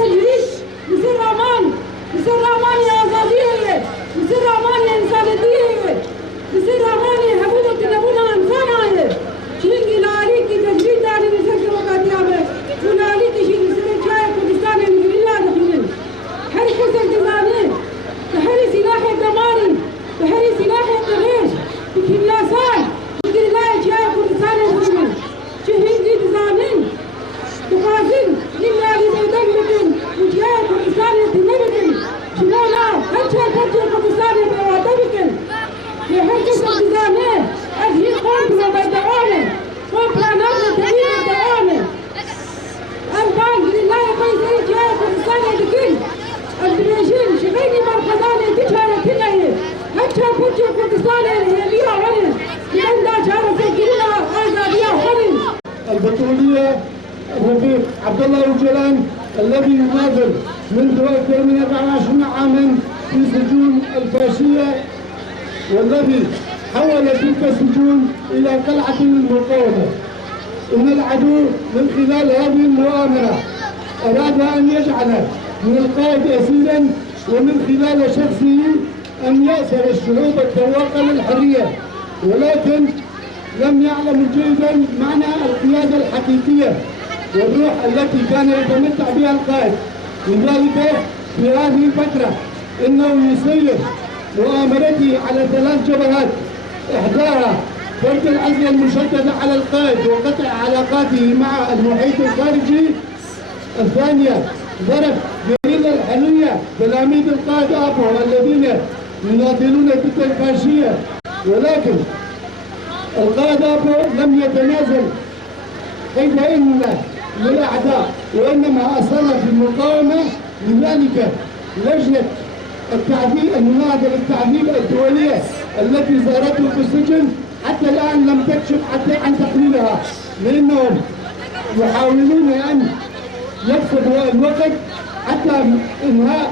تجريش بصير امان، بصير امان يا ازاديه، بصير امان يا انسانيه، بصير امان يا حبوبه تنبونا انسانيه. شينجي لاليك تجريد داري مسكر وقت يابه ولاليك شيء بصير جاي كردستان من الله دخلين. هري كسر جزانين، بهري سلاح الدماري، بهري سلاح الدغيش، بكمياسان، بكل لا جاي كردستان دخلين. شهيدي جزانين، بقازين لله بميدان بكن وجاي كردستان يتنبكن. شنونا هرشا كردستان بوادبكن. بهري كسر جزانين، أجهي قوم بمدعوني، قوم بلانات تدين الدعوني. البان لله قيسري جاي كردستان يتكن. البريشين شغيني مركزاني تجارة كنهي هكذا كنت كردستان هي بيها ولن لأن دا جارة سيكرنا هذا بيها ولن. البطولية الرفيق عبد الله الجولان الذي يناضل منذ أكثر من 24 عاما في سجون الفاشية، والذي حول تلك السجون إلى قلعة للمقاومة. إن العدو من خلال هذه المؤامرة أراد أن يجعل من القائد أسيرا، ومن خلال شخصه أن يأسر الشعوب الذواقة للحرية، ولكن لم يعلم جيدا معنى القيادة الحقيقية والروح التي كان يتمتع بها القائد. لذلك في هذه الفترة إنه يسير مؤامرته على 3 جبهات، إحداها فرض العزل المشدد على القائد وقطع علاقاته مع المحيط الخارجي، الثانية ضرب جريدة الحلية تلاميذ القائد أبو الذين يناضلون ضد الفاشية، ولكن القائد أبو لم يتنازل كيف إن للأعداء، وإنما أصر في المقاومة. لذلك لجنة التعذيب المناهضة للتعذيب الدولية التي زارته في السجن حتى الآن لم تكشف عن تقريرها، لأنهم يحاولون أن يكسبوا الوقت حتى انهاء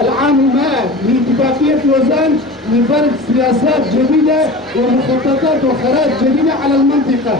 العام المائي لاتفاقية لوزان لفرض سياسات جديدة ومخططات وخرائط جديدة على المنطقة.